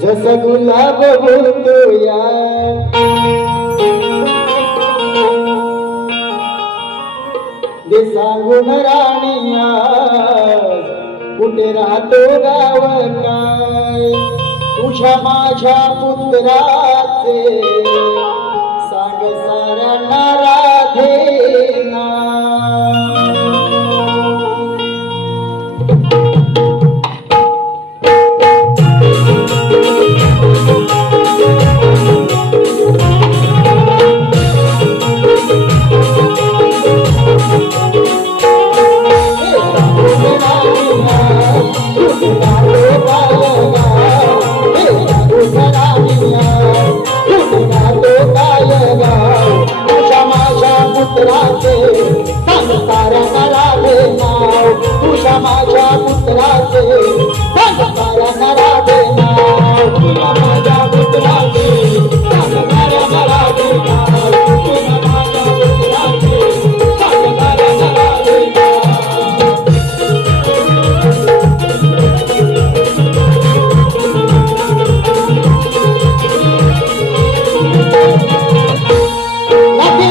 जसा गुलाब होतो या दे सांगून राणीया कुठे राहतो गाव काय तुझ्या माझ्या पुत्राचे सांग साऱ्यांना राधे ना तुझ्या माझ्या पुत्राचे सांग साऱ्यांना राधे नाव तुझ्या माझ्या पुत्राचे सांग साऱ्यांना राधे नाव तुझ्या माझ्या पुत्राचे सांग साऱ्यांना राधे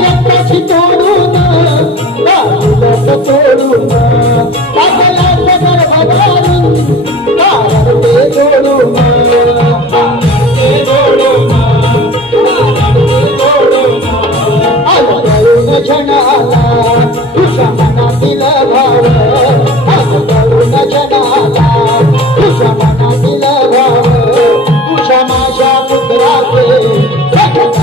रक्ताची तोडून तोडून जनाला तुझ्या मनातील भाव करून जनाला तुझ्या मनातील भाव तुझ्या माझ्या पुत्राचे कारण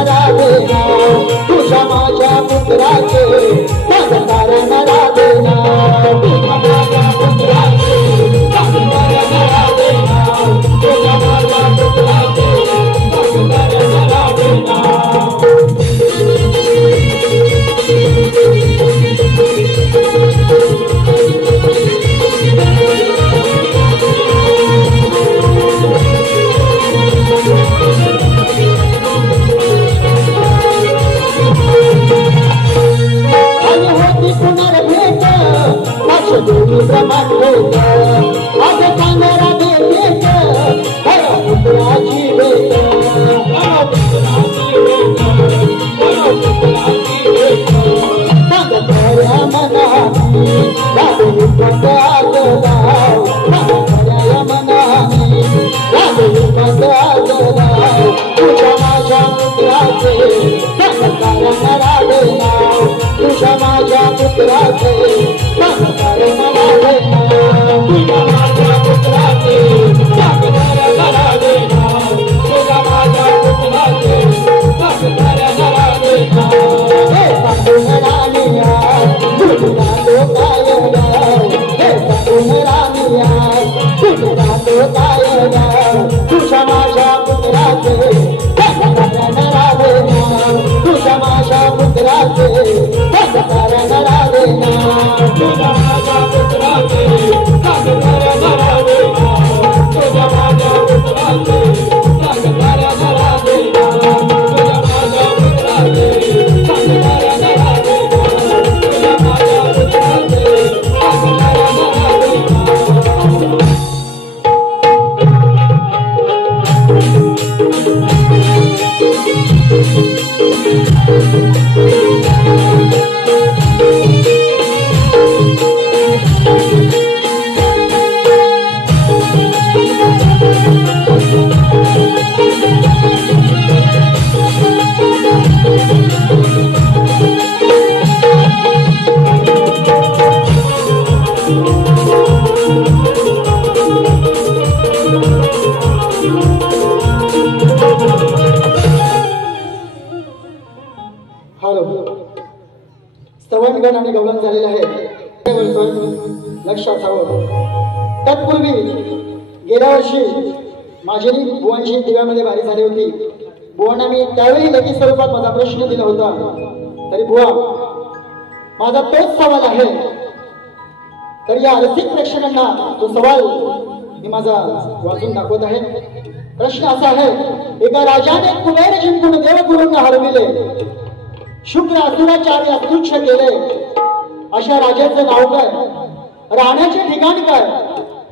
राधे नाव तुझ्या माझ्या पुत्राचे कारण राधे नाव तुझ्या माझ्या पुत्राचे कारण राधे नाव तुझ्या माझ्या पुत्राचे कारण राधे नाव आज कांदरा देत पुत्राची भेट सांगत्या मनानी राधे पदार्थ लाव सांगत्या मनानी राधे पदार्थ लाव तुझ्या माझ्या पुत्राचे सांगताना राधे नाव तुझ्या माझ्या पुत्राचे सांगताना राधे नाव तुझ्या माझ्या पुत्राचे सांगताना राधे नाव तुझ्या माझ्या पुत्राचे सांगताना राधे नाव हे सांगून राणीया तुझा तो काय गाव हे सांगून राणीया तुझा तो काय गाव तुझ्या माझ्या पुत्राचे सांगताना राधे नाव तुझ्या माझ्या पुत्राचे सांगताना राधे नाव तुझ्या माझ्या पुत्राचे सांगताना राधे नाव तुझ्या माझ्या पुत्राचे सांगताना राधे नाव तुझ्या माझ्या पुत्राचे सांगताना राधे नाव तुझ्या माझ्या पुत्राचे सांगताना राधे स्तवनगण आणि गवळण झालेले आहे लक्षात हवं तत्पूर्वी गेल्या वर्षी माझी बुवांची दिव्यामध्ये वारी झाली होती बुवांना मी त्यावेळी लगेच स्वरूपात माझा प्रश्न दिला होता तरी बुवा माझा तोच सवाल आहे तर या रसिक प्रेक्षकांना तो सवाल मी माझा वाचून दाखवत आहे प्रश्न असा आहे एका राजाने कुबेर जिंकून देवगुरूंना हरविले शुक्र असुराचार्य तुच्छ केले अशा राजाचं नाव काय राहण्याचे ठिकाण काय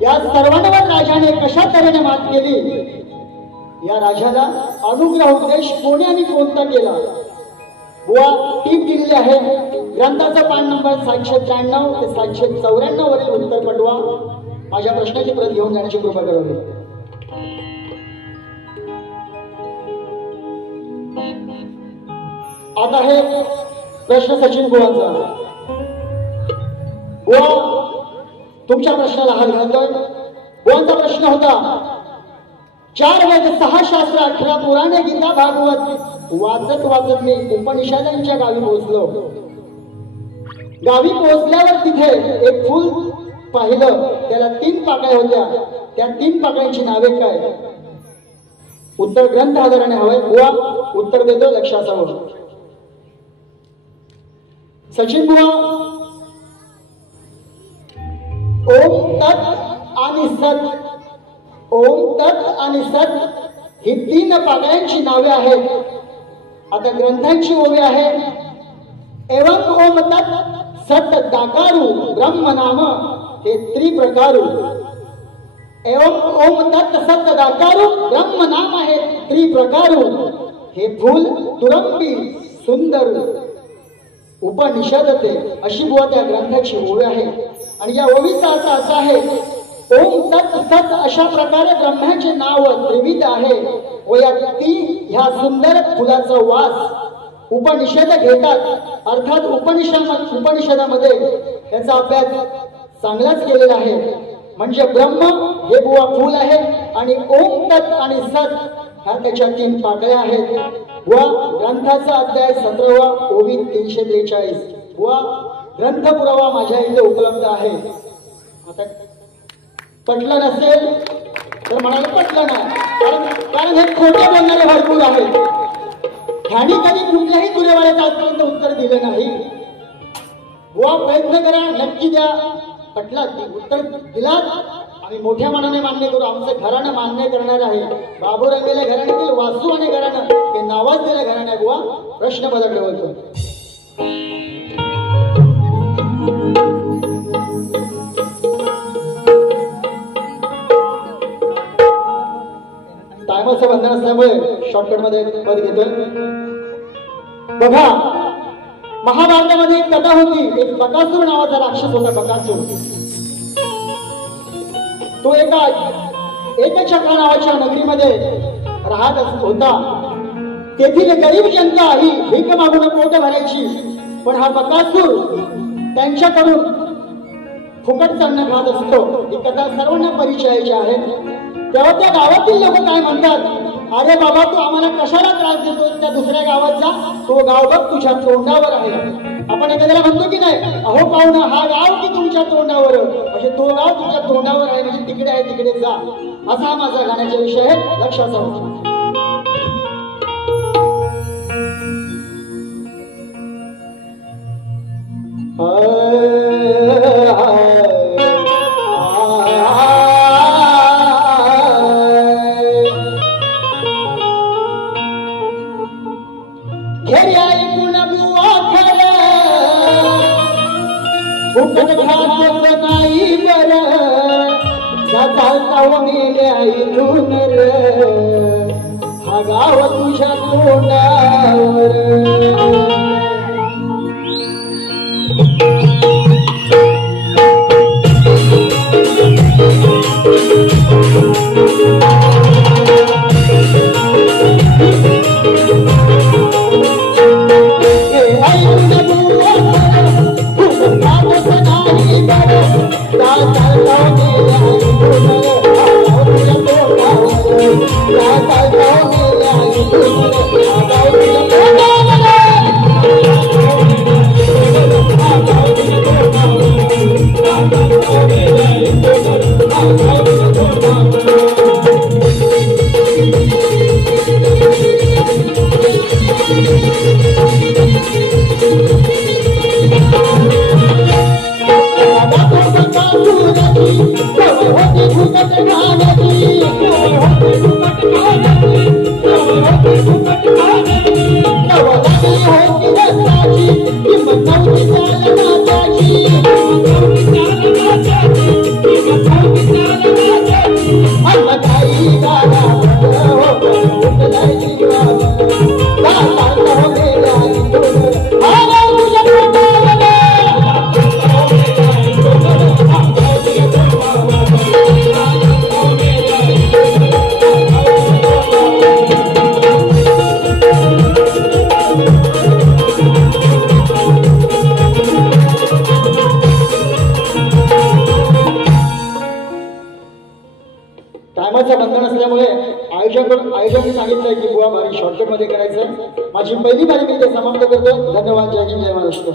या सर्वांवर राजाने कशा तऱ्हेने मात केली या राजाला अनुग्रह उपदेश कोणी आणि कोणता केला? बुवा टीप दिलेली आहे. ग्रंथाचा पान नंबर 793 ते 794 वरील उत्तर पाठवा. माझ्या प्रश्नाची प्रत घेऊन जाण्याची कृपा करावी. आता आहे प्रश्न सचिन बुवांचा. बुवा तुमच्या प्रश्नाला हात घालतोय. बुवांचा प्रश्न होता 4 वेद 6 शास्त्र 18 पुराणे गीता भागवत वाचत वाचत मी उपनिषदांच्या गावी पोहोचलो. गावी पोहोचल्यावर तिथे एक फूल पाहिलं. त्याला 3 पाकळ्या होत्या. त्या 3 पाकळ्यांची नावे काय? उत्तर ग्रंथ आधाराने हवंय. बुवा उत्तर देतो, लक्ष असावं. सचिन बुवा ओम तत् आणि सत, ओम तत् आणि सत ही 3 पाकळ्यांची नावे आहेत. आता ग्रंथांची ओवी आहे. एवं ओम तत् सत दाकारू ब्रह्म नाम हे त्रिप्रकारू. एवं ओम तत् सत दाकारू ब्रह्म नाम हे त्रिप्रकारू. हे फूल तुरंबी सुंदर उपनिषद ते, अशी बुवा त्या ग्रंथाची ओवी आहे. आणि या ओवीचा अर्थ असा आहे ओम तत् सत अशा प्रकारे ब्रह्माचे नाव त्रिविध आहे व या ह्या सुंदर फुलाचा वास उपनिषद घेतात. अर्थात उपनिषदामध्ये त्याचा अभ्यास चांगलाच केलेला आहे. म्हणजे ब्रह्म हे बुवा फूल आहे आणि ओम तत् आणि सत ह्या त्याच्या 3 पाकळ्या आहेत. व ग्रंथाचा अध्याय 17 ओवी 343. व ग्रंथ पुरावा माझ्या इथे उपलब्ध आहे. आता पटलं नसेल तर म्हणाले पटलं नाही, कारण हे खोटे बोलणारे भरपूर आहेत. ह्यानी कधी कुठल्याही तुरेवाड्यात आजपर्यंत उत्तर दिले नाही. व प्रयत्न करा, नक्की द्या. पटला उत्तर दिलात आम्ही मोठ्या मनाने मान्य करू. आमचं घराणं मान्य करणार आहे. बाबू रंगेल्या घराण्यातील वासू आणि घराणं हे नावाजलेल्या घराण्या बुवा प्रश्न पदक ठेवतो. टायमरचं बंधन असल्यामुळे शॉर्टकट मध्ये पद घेतोय. बघा महाभारतामध्ये एक कथा होती. एक बकासूर नावाचा राक्षस होता. बकासूर तो एका एकचक्र नावाच्या नगरीमध्ये राहत होता. तेथील गरीब जनता ही भीक मागून पोट भरायची. पण हा बकासूर त्यांच्याकडून फुकट चालणं खात असतो. ही कथा सर्वांना परिचयाची आहे. तेव्हा त्या गावातील लोक काय म्हणतात, अरे बाबा तू आम्हाला कशाला त्रास देतोस? त्या दुसऱ्या गावात जा, तो गाव बघ तुझ्या तोंडावर आहे. आपण एखाद्याला म्हणतो की नाही, अहो पाहुणा हा गाव की तुमच्या तोंडावर, म्हणजे तो गाव तुमच्या तोंडावर आहे म्हणजे तिकडे आहे, तिकडे जा. असा हा माझा गाण्याचा विषय आहे, लक्षात ठेवा. हा गाव तुझ्या तोंडावर. टायमाचं बंधन असल्यामुळे आयोजकांनी सांगितलंय की बुवा भारी शॉर्टकट मध्ये करायचं. माझी पहिली बारी मी ते समाप्त करतो. धन्यवाद. जय हिंद, जय महाराष्ट्र.